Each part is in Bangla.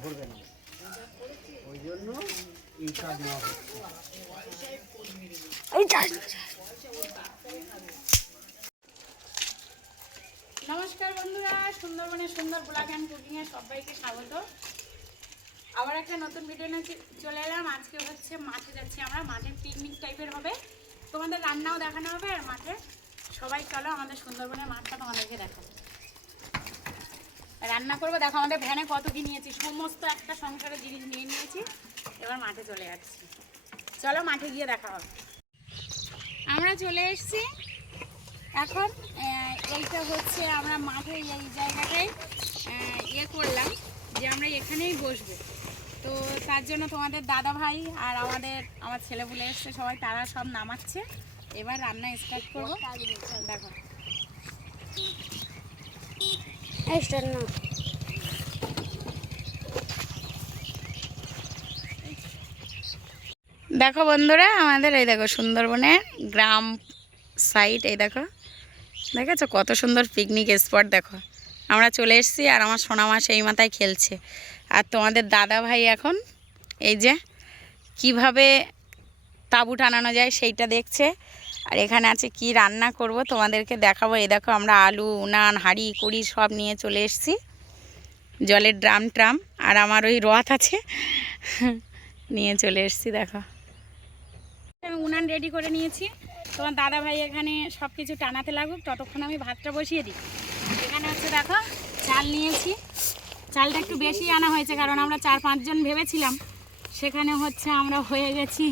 ধরবে না। ওই জন্য নেওয়া হচ্ছে। নমস্কার বন্ধুরা সুন্দরবনের সুন্দর ব্লগ অ্যান্ড কুকিংয়ে সবাইকে স্বাগত। আবার একটা নতুন ভিডিও নিয়ে চলে এলাম। আজকে হচ্ছে মাঠে যাচ্ছি আমরা। মাঠে পিকনিক টাইপের হবে। তোমাদের রান্নাও দেখানো হবে আর মাঠে সবাই চলো আমাদের সুন্দরবনের মাঠটা তোমাদেরকে দেখাবো। রান্না করব। দেখো আমাদের ভ্যানে কত কি নিয়েছি? সমস্ত একটা সংসারের জিনিস নিয়ে নিয়েছি। এবার মাঠে চলে যাচ্ছি। চলো মাঠে গিয়ে দেখা হবে। আমরা চলে এসেছি। এখন এইটা হচ্ছে আমরা মাঠে এই জায়গাটায় আহ, ইয়ে করলাম যে আমরা এখানেই বসবো। তো তার জন্য তোমাদের দাদা ভাই আর আমাদের আমার ছেলেপুলে এসছে সবাই তারা সব নামাচ্ছে। এবার রান্না স্টার্ট করব। দেখো। দেখো বন্ধুরা, আমাদের এই দেখো সুন্দরবনের গ্রাম সাইড এই দেখো। দেখেছ কত সুন্দর পিকনিক স্পট দেখো। আমরা চলে এসেছি আর আমার সোনা সোনামা সেই মাথায় খেলছে। আর তোমাদের দাদা ভাই এখন, এই যে কীভাবে তাঁবু টানানো যায় সেইটা দেখছে। আর এখানে আছে কি রান্না করব তোমাদেরকে দেখাবো। এই দেখো আমরা আলু, উনান, হাঁড়ি, কুড়ি সব নিয়ে চলে এসেছি। জলের ড্রাম ট্রাম আর আমার ওই রথ আছে। নিয়ে চলে এসেছি, দেখো। আমি উনান রেডি করে নিয়েছি। তোমার দাদা ভাই এখানে সব কিছু টানাতে লাগুক, ততক্ষণ আমি ভাতটা বসিয়ে দিই। এখানে হচ্ছে দেখো, চাল নিয়েছি। চালটা একটু বেশি আনা হয়েছে, কারণ আমরা চার পাঁচজন ভেবেছিলাম। সেখানে হচ্ছে আমরা হয়ে গেছি।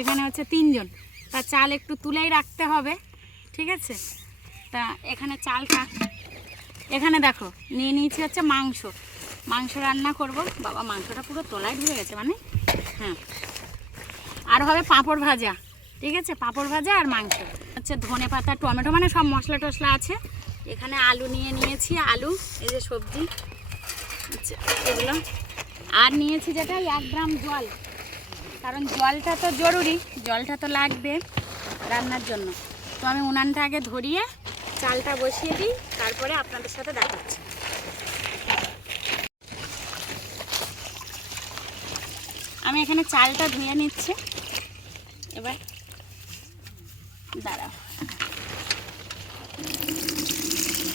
এখানে হচ্ছে তিনজন। তা চাল একটু তুলেই রাখতে হবে, ঠিক আছে? তা এখানে চালটা, এখানে দেখো, নিয়ে নিয়েছি হচ্ছে মাংস। মাংস রান্না করব। বাবা, মাংসটা পুরো তোলায় ঢুকে গেছে মানে? হ্যাঁ। আর হবে পাঁপড় ভাজা, ঠিক আছে? পাঁপড় ভাজা আর মাংস। হচ্ছে ধনে পাতা, টমেটো মানে সব মশলা টশলা আছে। এখানে আলু নিয়ে নিয়েছি, আলু, এই যে সবজি এগুলো। আর নিয়েছি যেটা, এক গ্রাম জল। কারণ জলটা তো জরুরি, জলটা তো লাগবে রান্নার জন্য। তো আমি উনানটা আগে ধরিয়ে চালটা বসিয়ে দিই, তারপরে আপনাদের সাথে দেখাচ্ছি আমি এখানে চালটা ধুয়ে নিচ্ছি। এবার দাঁড়াও।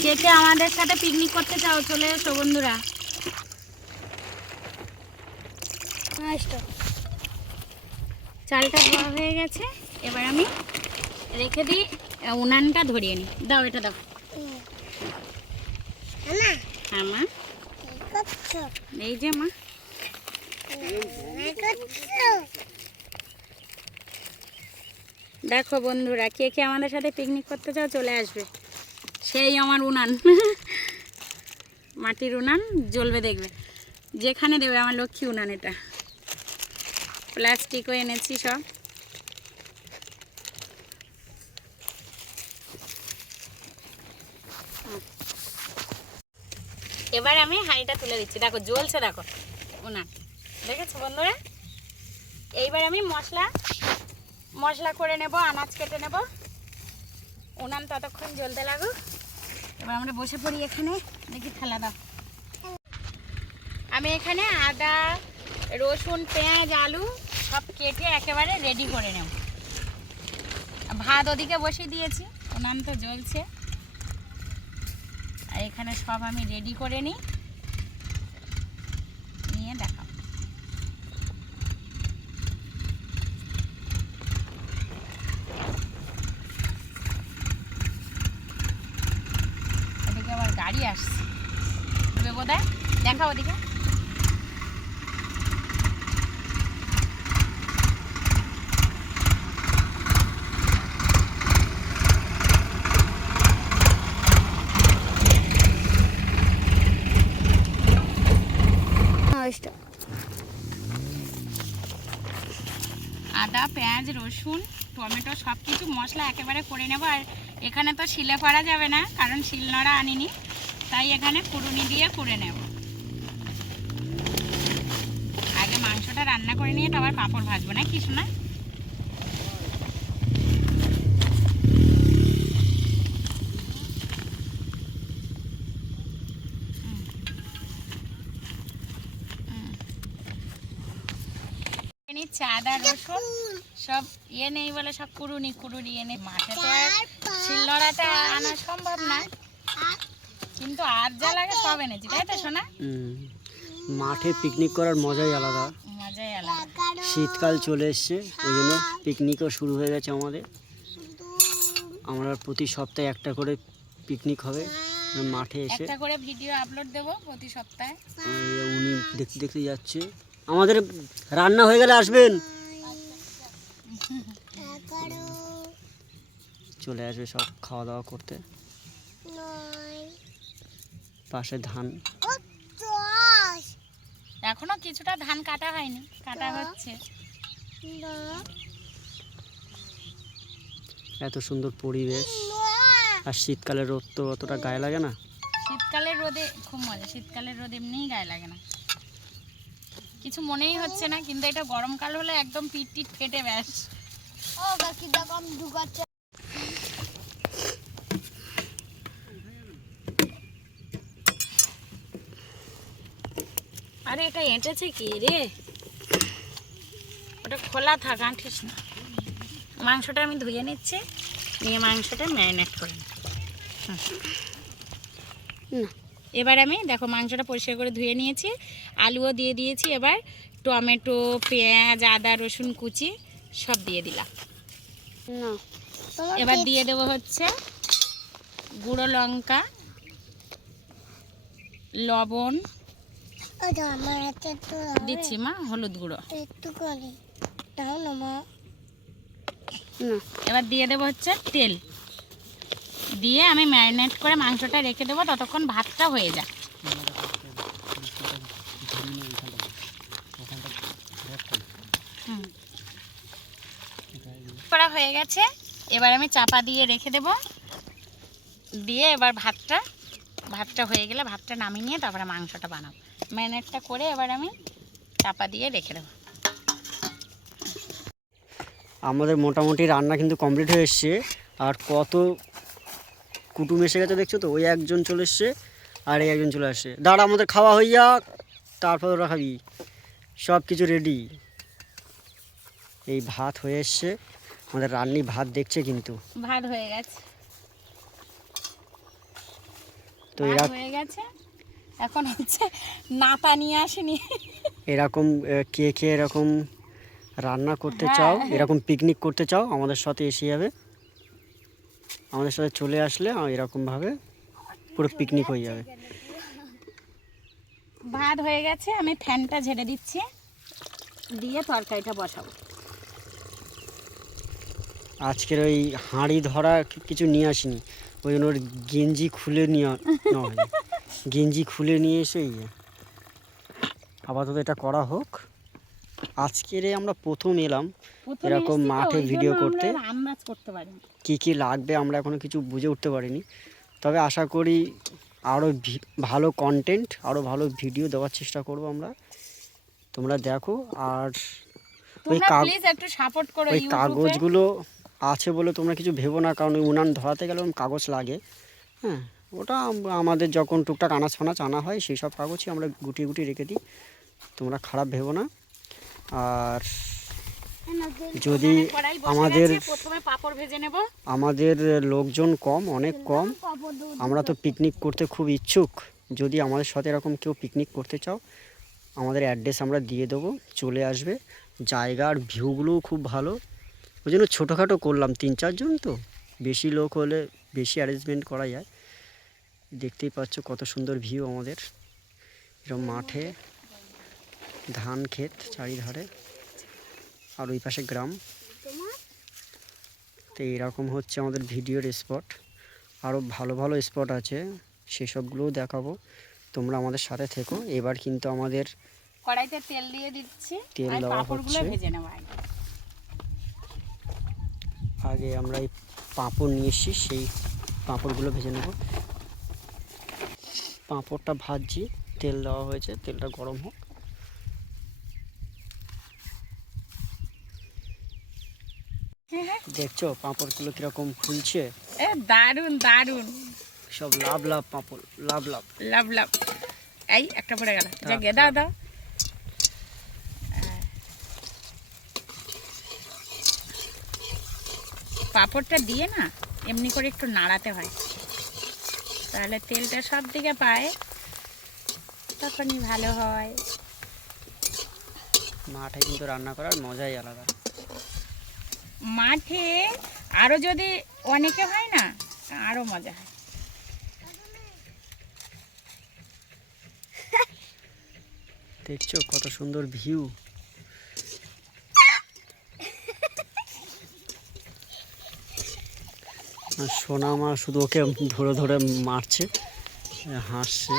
কে কে আমাদের সাথে পিকনিক করতে চাও, চলে এসো বন্ধুরা। এক্সট্রা চালটা ধোয়া হয়ে গেছে। এবার আমি রেখে দিই উনানটা ধরিয়ে নিই। দাও এটা দাও। হ্যাঁ মা। এই যে মা। দেখো বন্ধুরা কে কে আমাদের সাথে পিকনিক করতে চাও চলে আসবে। সেই আমার উনান। মাটির উনান জ্বলবে দেখবে। যেখানে দেবে আমার লক্ষ্মী উনান এটা। প্লাস্টিকও এনেছি সব। এবার আমি হাঁড়িটা তুলে দিচ্ছি। দেখো, জ্বলছে, দেখো। উনান দেখেছ বন্ধুরা? এইবার আমি মশলা মশলা করে নেব, আনাজ কেটে নেব। উনান ততক্ষণ জ্বলতে লাগুক। এবার আমরা বসে পড়ি এখানে। দেখি ঠেলা দাও। আমি এখানে আদা, রসুন, পেঁয়াজ, আলু সব কেটে একেবারে রেডি করে নেব। ভাত ওদিকে বসিয়ে দিয়েছি ওনান তো জ্বলছে। আর এখানে সব আমি রেডি করে নিই নিয়ে দেখাবো ওদিকে আবার গাড়ি আসছে বোধ হয় দেখা ওদিকে এক্সট্রা আদা পেঁয়াজ, রসুন, টমেটো সব কিছু মশলা একেবারে করে নেব। আর এখানে তো শিলে করা যাবে না, কারণ শিলনোড়া আনিনি, তাই এখানে কুড়ুনি দিয়ে করে নেব। আগে মাংসটা রান্না করে নিয়ে তো আবার পাঁপড় ভাজবো না কি শোনা নিচ্ছে আদা রসুন সব ইয়ে নেই বলে সব কুড়ুনি কুড়ুনি এনে মাঠে তো আর শিলনোড়াটা আনা সম্ভব না। কিন্তু আর যা লাগে সব এনেছি তাই তো শোনা মাঠে পিকনিক করার মজাই আলাদা। মজাই আলাদা। শীতকাল চলে এসছে ওই জন্য পিকনিকও শুরু হয়ে গেছে আমাদের। আমরা প্রতি সপ্তাহে একটা করে পিকনিক হবে মাঠে এসে। একটা করে ভিডিও আপলোড দেবো প্রতি সপ্তাহে। উনি দেখতে দেখতে যাচ্ছে। আমাদের রান্না হয়ে গেলে আসবেন। চলে আসবে সব খাওয়া দাওয়া করতে। পাশে ধান। এখনও কিছুটা ধান কাটা হয়নি কাটা হচ্ছে। এত সুন্দর পরিবেশ। আর শীতকালের রোদ তো অতটা গায়ে লাগে না। শীতকালের রোদে খুব মজা শীতকালের রোদ এমনিই গায়ে লাগে না। কিছু মনেই হচ্ছে না কিন্তু এটা গরমকাল হলে একদম পিট টিট কেটে ব্যাস। ও কাকি দেখো আমি ঢুকাচ্ছে। আরে এটা এঁটেছে কি রে? ওটা খোলা থাক আঁঠিস না। মাংসটা আমি ধুয়ে নিচ্ছি নিয়ে মাংসটা ম্যারিনেট করে। না। এবার আমি দেখো মাংসটা পরিষ্কার করে ধুয়ে নিয়েছি। আলুও দিয়ে দিয়েছি এবার। টমেটো পেঁয়াজ আদা রসুন কুচি সব দিয়ে দিলাম। এবার দিয়ে দেবো হচ্ছে গুঁড়ো লঙ্কা লবণ দিচ্ছি মা হলুদ গুঁড়ো। একটু করে মা। এবার দিয়ে দেবো হচ্ছে তেল। দিয়ে আমি ম্যারিনেট করে মাংসটা রেখে দেবো, ততক্ষণ ভাতটা হয়ে যায় করা হয়ে গেছে, এবার আমি চাপা দিয়ে রেখে দেব। দিয়ে এবার ভাতটা ভাতটা হয়ে গেলে ভাতটা নামিয়ে নিয়ে তারপরে মাংসটা বানাবো। ম্যারিনেটটা করে এবার আমি চাপা দিয়ে রেখে দেবো। আমাদের মোটামুটি রান্না কিন্তু কমপ্লিট হয়ে এসছে, আর কত কুটুম এসে গেছে দেখছ তো? ওই একজন চলে এসছে আর এই একজন চলে আসছে। দাঁড়া আমাদের খাওয়া হইয়া তারপর ওরা খাবি। সব কিছু রেডি এই ভাত হয়ে এসছে। আমাদের রান্নি ভাত দেখছে কিন্তু। ভাত হয়ে গেছে। তো এরা হয়ে গেছে। এখন হচ্ছে নাতা নিয়ে আসেনি। এরকম কে কে এরকম রান্না করতে হ্যাঁ। চাও এরকম পিকনিক করতে চাও আমাদের সাথে এসে যাবে। আমাদের সাথে চলে আসলে এরকমভাবে পুরো পিকনিক হয়ে যাবে। ভাত হয়ে গেছে আমি ফ্যানটা ঝেড়ে দিচ্ছি। দিয়ে তরকারিটা বসাবো। আজকের ওই হাঁড়ি ধরা কিছু নিয়ে আসিনি। ওই জন্য ওর গেঞ্জি খুলে নিয়ে গেঞ্জি খুলে নিয়ে এসে। আপাতত এটা করা হোক। আজকের আমরা প্রথম এলাম এরকম মাঠে ভিডিও করতে। কি কি লাগবে আমরা এখনও কিছু বুঝে উঠতে পারিনি। তবে আশা করি আরও ভালো কন্টেন্ট আরও ভালো ভিডিও দেওয়ার চেষ্টা করব আমরা। তোমরা দেখো আর ওই ওই কাগজগুলো আছে বলে তোমরা কিছু ভেবো না কারণ ওই উনান ধরাতে গেলে কাগজ লাগে। হ্যাঁ ওটা আমাদের যখন টুকটাক আনাজ ফানাজ আনা হয় সেই সব কাগজই আমরা গুটিয়ে গুটিয়ে রেখে দিই। তোমরা খারাপ ভেবো না। আর যদি আমাদের আমাদের লোকজন কম অনেক কম। আমরা তো পিকনিক করতে খুব ইচ্ছুক। যদি আমাদের সাথে এরকম কেউ পিকনিক করতে চাও আমাদের অ্যাড্রেস আমরা দিয়ে দেবো চলে আসবে। জায়গার ভিউগুলোও খুব ভালো। ওই জন্য ছোটোখাটো করলাম তিন চারজন তো। বেশি লোক হলে বেশি অ্যারেঞ্জমেন্ট করা যায়। দেখতেই পাচ্ছ কত সুন্দর ভিউ আমাদের। এরকম মাঠে। ধান ক্ষেত চারিধারে আর ওই পাশে গ্রাম। তো এরকম হচ্ছে আমাদের ভিডিওর স্পট আরও ভালো ভালো স্পট আছে সেসবগুলোও দেখাবো। তোমরা আমাদের সাথে থেকো। এবার কিন্তু আমাদের কড়াইতে তেল দিয়ে দিচ্ছি। তেল দেওয়া হচ্ছে। আগে। আগে আমরা এই পাঁপড় নিয়ে এসেছি সেই পাঁপড়গুলো ভেজে নেব। পাঁপড়টা ভাজছি তেল দেওয়া হয়েছে তেলটা গরম হোক। দেখছ পাঁপড়গুলো কীরকম ফুলছে এ দারুণ দারুণ সব লাভ লাভ পাঁপড় লাভ লাভ। লাভ লাভ। এই একটা পড়ে গেল। জাগে দাও দাও। পাঁপড়টা দিয়ে না এমনি করে একটু নাড়াতে হয়। তাহলে তেলটা সব দিকে পায় তখনই ভালো হয়। মাঠে কিন্তু রান্না করার মজাই আলাদা। মাঠে আরও যদি অনেকে হয় না আরও মজা হয়। দেখছ কত সুন্দর ভিউ। সোনা মা শুধু ওকে ধরে ধরে মারছে হাসছে।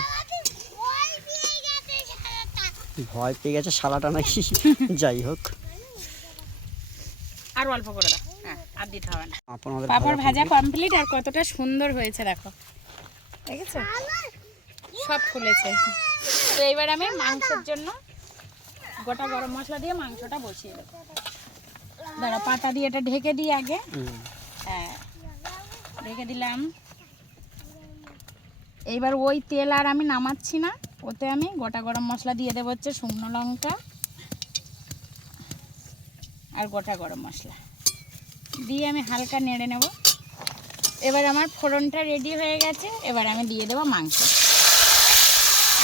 ভয় পেয়ে গেছে শালাটা নাকি? যাই হোক। আর অল্প করে দাও। হ্যাঁ আর দিতে হবে না। পাপড় ভাজা কমপ্লিট আর কতটা সুন্দর হয়েছে দেখো। দেখেছ? সব ফুলেছে। তো এবার আমি মাংসের জন্য গোটা গরম মশলা দিয়ে মাংসটা বসিয়ে দেবো। দাঁড়া পাতা দিয়ে এটা ঢেকে দিই আগে। হ্যাঁ ঢেকে দিলাম। এইবার ওই তেল আর আমি নামাচ্ছি না। ওতে আমি গোটা গরম মশলা দিয়ে দেবো হচ্ছে শুকনো লঙ্কা। আর গোটা গরম মশলা। দিয়ে আমি হালকা নেড়ে নেব। এবার আমার ফোড়নটা রেডি হয়ে গেছে, এবার আমি দিয়ে দেবো মাংস।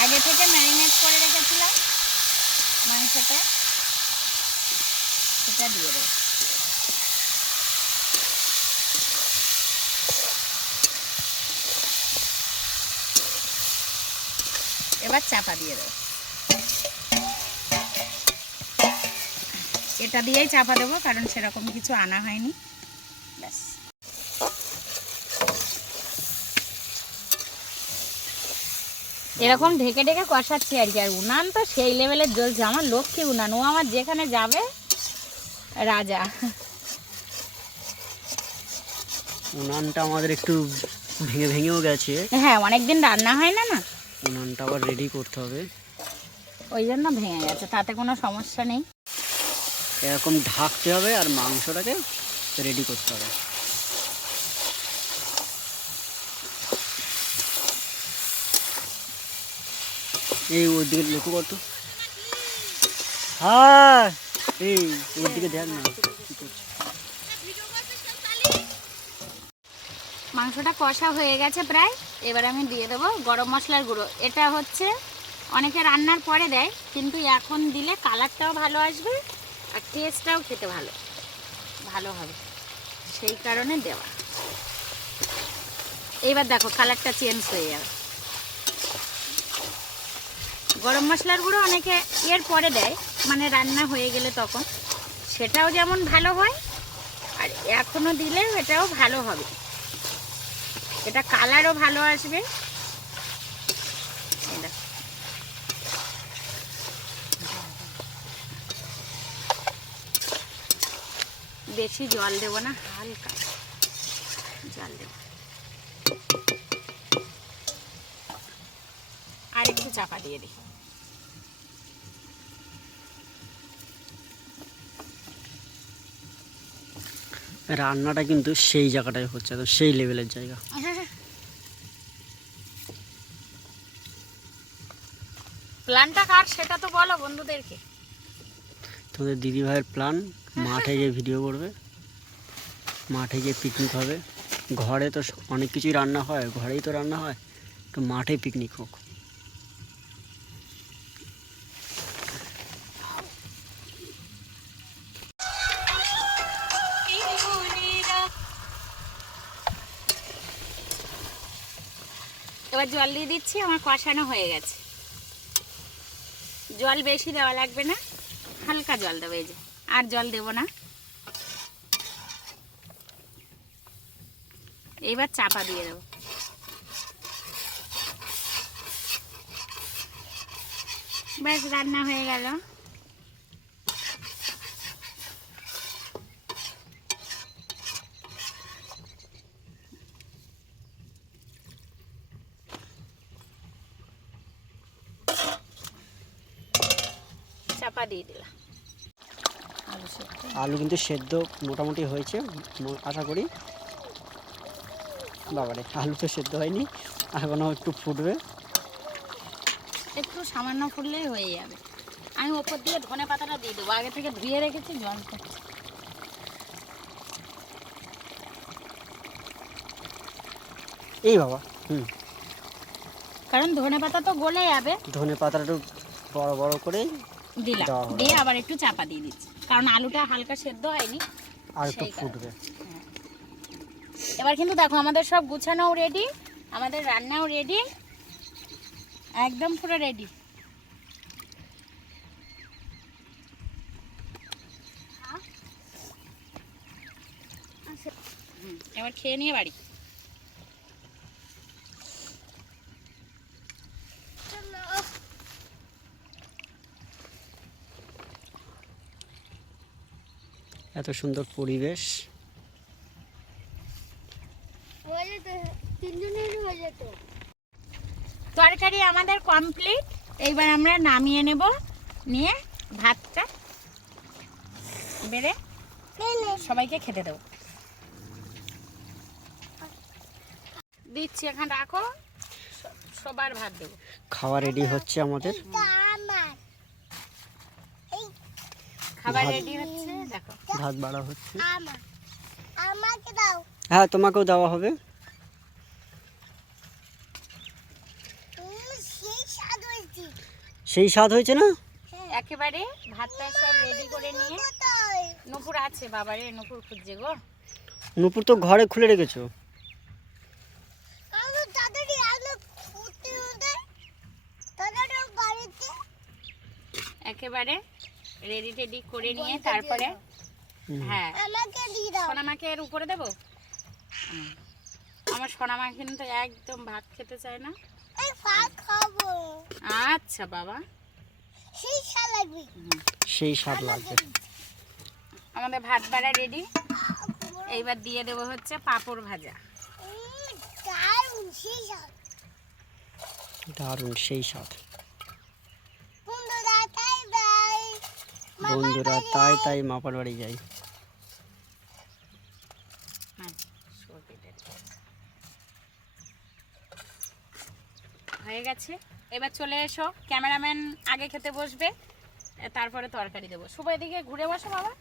আগে থেকে ম্যারিনেট করে রেখেছিলাম মাংসটা। সেটা দিয়ে দেবো। এবার চাপা দিয়ে দেবো। এটা দিয়েই চাপা দেবো কারণ সেরকম কিছু আনা হয়নি। ব্যাস। এরকম ঢেকে ঢেকে কষাচ্ছি আর কি আর উনান তো সেই লেভেলের জ্বলছে আমার লক্ষ্মী উনান ও আমার যেখানে যাবে রাজা। উনানটা আমাদের একটু ভেঙে ভেঙেও গেছে। হ্যাঁ অনেকদিন রান্না হয় না না? উনানটা আবার রেডি করতে হবে। ওই জন্য ভেঙে গেছে তাতে কোনো সমস্যা নেই। এরকম ঢাকতে হবে আর মাংসটাকে রেডি করতে হবে। এই ওর দিকে লক্ষ্য করতো হ্যাঁ এই ওর দিকে দেখ না। মাংসটা কষা হয়ে গেছে প্রায়। এবার আমি দিয়ে দেবো গরম মশলার গুঁড়ো। এটা হচ্ছে অনেকে রান্নার পরে দেয়, কিন্তু এখন দিলে কালারটাও ভালো আসবে। আর টেস্টটাও খেতে ভালো। ভালো হবে। সেই কারণে দেওয়া। এইবার দেখো কালারটা চেঞ্জ হয়ে যাবে। গরম মশলার গুঁড়ো অনেকে এর পরে দেয় মানে রান্না হয়ে গেলে তখন। সেটাও যেমন ভালো হয়, আর এখনও দিলে এটাও ভালো হবে। এটা কালারও ভালো আসবে। বেশি জল দেবো না হালকা জল দেবো। আর একটু চাপা দিয়ে দিই। রান্নাটা কিন্তু সেই জায়গাটায় হচ্ছে তো সেই লেভেলের জায়গা। প্ল্যানটা কার সেটা তো বলো বন্ধুদেরকে। তোমাদের দিদিভাইয়ের প্ল্যান মাঠে গিয়ে ভিডিও করবে। মাঠে গিয়ে পিকনিক হবে। ঘরে তো অনেক কিছুই রান্না হয়, ঘরেই তো রান্না হয়। তো মাঠে পিকনিক হোক। এবার জল দিয়ে দিচ্ছি, আমার কষানো হয়ে গেছে। জল বেশি দেওয়া লাগবে না, হালকা জল দেবো এই যে। আর জল দেব না। এবার চাপা দিয়ে দেবো। ব্যাস, রান্না হয়ে গেল। চাপা দিয়ে দিলাম। আলু কিন্তু সেদ্ধ মোটামুটি হয়েছে আশা করি। বাবারে আলু তো সেদ্ধ হয়নি এখনও একটু ফুটবে। একটু সামান্য ফুললেই হয়ে যাবে। আমি ওপর দিয়ে ধনে পাতাটা দিয়ে দেবো আগে থেকে ধুয়ে রেখেছি জল এই বাবা হুম। কারণ ধনে পাতা তো গলে যাবে। ধনে পাতাটা একটু বড় বড় করে দিলাম দিয়ে আবার একটু চাপা দিয়ে দিচ্ছি। কারণ আলুটা হালকা সেদ্ধ হয়নি। আর একটু। ফুটবে। এবার কিন্তু দেখো আমাদের সব গুছানোও রেডি আমাদের রান্নাও রেডি একদম পুরো রেডি এবার খেয়ে নিয়ে বাড়ি। এত সুন্দর পরিবেশ। হয়ে যেত তিনজনের হয়ে যেত। তরকারি আমাদের কমপ্লিট এইবার আমরা নামিয়ে নেব নিয়ে ভাতটা বেড়ে সবাইকে খেতে দেবো। দিচ্ছি এখানে রাখো। সবার ভাত দেবো। খাওয়া রেডি হচ্ছে আমাদের আমার খাবার ভাত- রেডি হচ্ছে দেখো। ভাত বাড়া হচ্ছে। আমাকে দাও। হ্যাঁ তোমাকেও দেওয়া হবে। সেই স্বাদ হয়েছে। সেই স্বাদ হয়েছে না? একেবারে ভাতটা সব রেডি করে নিয়ে। নুপুর আছে বাবারে নুপুর খুঁজছে গো। নুপুর তো ঘরে খুলে রেখেছো। একেবারে রেডি টেডি করে নিয়ে তারপরে হ্যাঁ। সোনামাকে এর উপরে দেবো। আমার সোনামা কিন্তু একদম ভাত খেতে চায় না। এই ভাত খাব। আচ্ছা বাবা। সেই স্বাদ লাগবে। সেই স্বাদ লাগবে। আমাদের ভাত বাড়া রেডি এইবার দিয়ে দেবো হচ্ছে পাঁপড় ভাজা। দারুণ সেই স্বাদ দারুণ সেই স্বাদ বন্ধুরা তাই তাই বন্ধুরা তাই তাই মাপার বাড়ি যাই। হ্যাঁ। হয়ে গেছে। এবার চলে এসো। ক্যামেরাম্যান আগে খেতে বসবে তারপরে তরকারি দেবো। সবাই দিকে ঘুরে বসো বাবা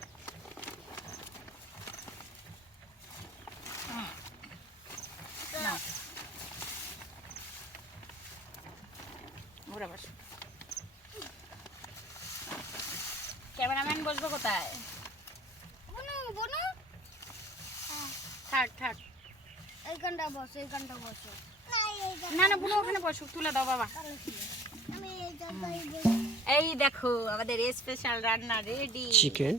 হুম। নাও। ঘুরে বসো ক্যামেরাম্যান বসবে কোথায় বুনু বুনু থাক থাক এইখানটা বসো। না না না বুনো ওখানে বসুক তুলে দাও বাবা। এই জায়গায় বসি। এই দেখো আমাদের স্পেশাল রান্না রেডি চিকেন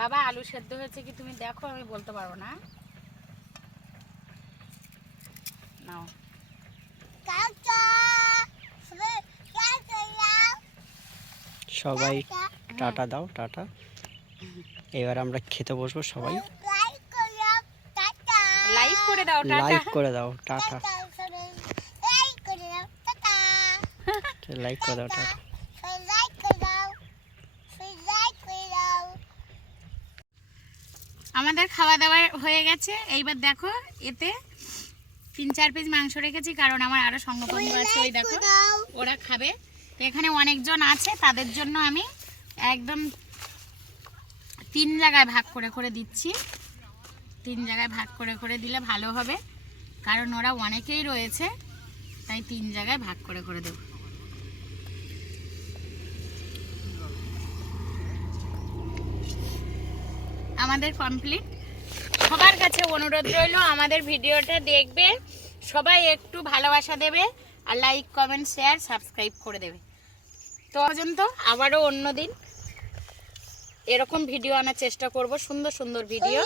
বাবা আলু সেদ্ধ হয়েছে কি তুমি দেখো আমি বলতে পারব না। নাও। সবাই টাটা দাও টাটা। এবার আমরা খেতে বসবো সবাই। লাইক করো দাও টাটা। লাইক করে দাও টাটা। লাইক করে দাও টাটা। লাইক করে দাও টাটা লাইক দাও সবাই লাইক করে দাও আমাদের খাওয়া দাওয়া হয়ে গেছে। এইবার দেখো এতে তিন চার পিস মাংস রেখেছি কারণ আমার আরও সঙ্গবন্ধু আছে ওই দেখো। ওরা খাবে। তো এখানে অনেকজন আছে তাদের জন্য আমি একদম তিন জায়গায় ভাগ করে করে দিচ্ছি। তিন জায়গায় ভাগ করে করে দিলে ভালো হবে কারণ ওরা অনেকেই রয়েছে তাই তিন জায়গায় ভাগ করে করে দেব। আমাদের কমপ্লিট সবার কাছে অনুরোধ রইল, আমাদের ভিডিওটা দেখবে, সবাই একটু ভালোবাসা দেবে আর লাইক কমেন্ট শেয়ার সাবস্ক্রাইব করে দেবে। তো পর্যন্ত আবারও অন্য দিন এরকম ভিডিও আনার চেষ্টা করব, সুন্দর সুন্দর ভিডিও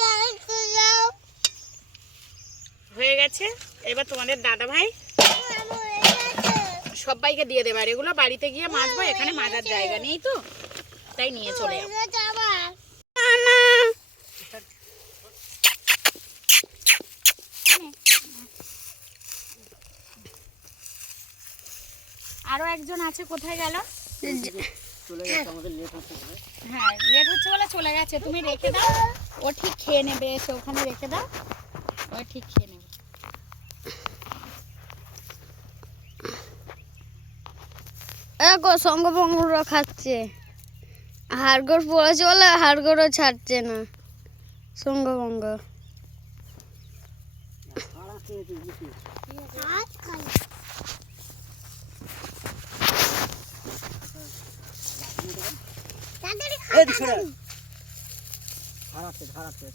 হয়ে গেছে। এবার তোমাদের দাদা ভাই সবাইকে দিয়ে দেবে, আর এগুলো বাড়িতে গিয়ে মাজবো, এখানে মাজার জায়গা নেই তো, তাই নিয়ে চলে যাব হয়ে গেছে আমার আরও একজন আছে কোথায় গেল? চলে গেছে আমাদের লেট হচ্ছে হ্যাঁ লেট হচ্ছে বলে চলে গেছে। তুমি রেখে দাও ও ঠিক খেয়ে নেবে এসে ওখানে রেখে দাও। ও ঠিক খেয়ে নেবে। দেখো খাচ্ছে। হাড়গোড় পড়েছে বলে হাড়গোড়ও ছাড়ছে না। সঙ্গভঙ্গ হারাচ্ছে হারাচ্ছে